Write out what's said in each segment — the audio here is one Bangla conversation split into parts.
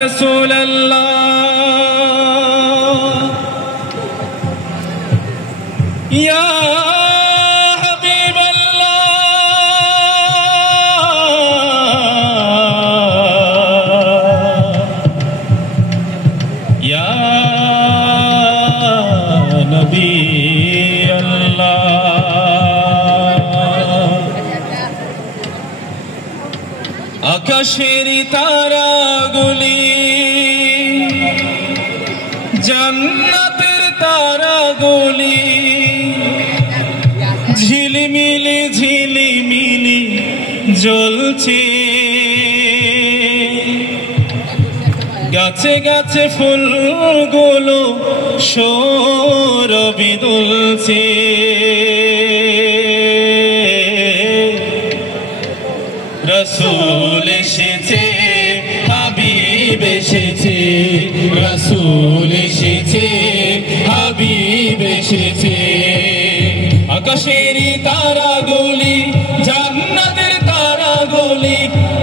رسول الله يا حبيب الله يا نبي الله আকাশের তারাগুলি জান্নাতের তারাগুলি ঝিলিমিলি ঝিলিমিলি জ্বলছে গাছে গাছে ফুলগুলো সৌরভে দুলছে রসূল এসেছে হাবিব এসেছে রসূল এসেছে হাবিব এসেছে আকাশের তারাগুলি জান্নাতের তারাগুলি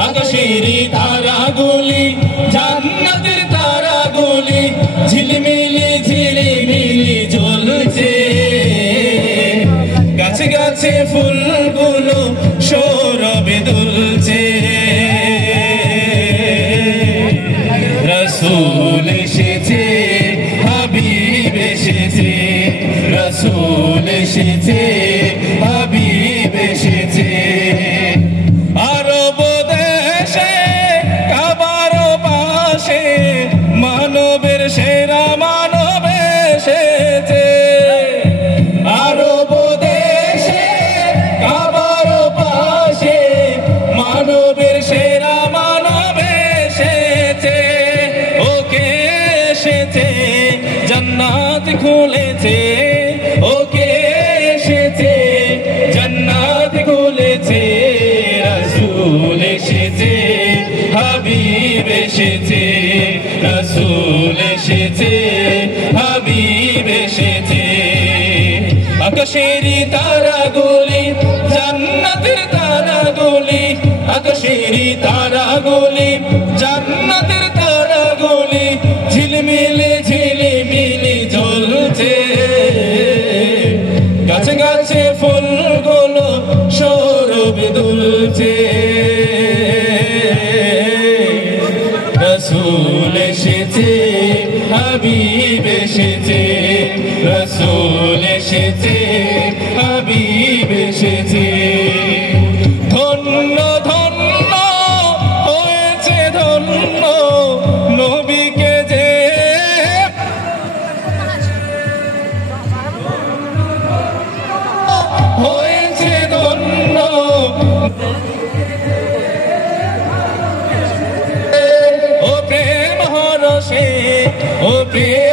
আকাশের তারাগুলি জান্নাতের তারাগুলি ঝিলমিলি ঝিলিমিলি জ্বলছে গাছে গাছে ফুলগুলো সৌরভে দুলছে রসূল এসেছে হাবিব এসেছে রসূল এসেছে হাবিব এসেছে আরব দেশে কাবার পাশে মানবের সেরা মানব এসেছে আরব দেশে কাবার পাশে মানবের সেরা মানব এসেছে ওকে এসেছে জান্নাত খুলেছে ওকে এসেছে জান্নাত খুলেছে রসূল এসেছে হাবিব এসেছে রসূল এসেছে হাবিব এসেছে আকাশের তারাগুলি জান্নাতের তারাগুলি আকাশের তারাগুলি জান্নাতের তারাগুলি ঝিলমিলি ঝিলিমিলি জ্বলছে গাছে গাছে ফুলগুলো সৌরভে দুলছে রসূল এসেছে হাবিব এসেছে রসূল এসেছে হাবিব এসেছে ধন্য ধন্য হয়েছে ধন্য নবীকে যে হয়েছে ধন্য ও প্রেম হরষে ও প্রেম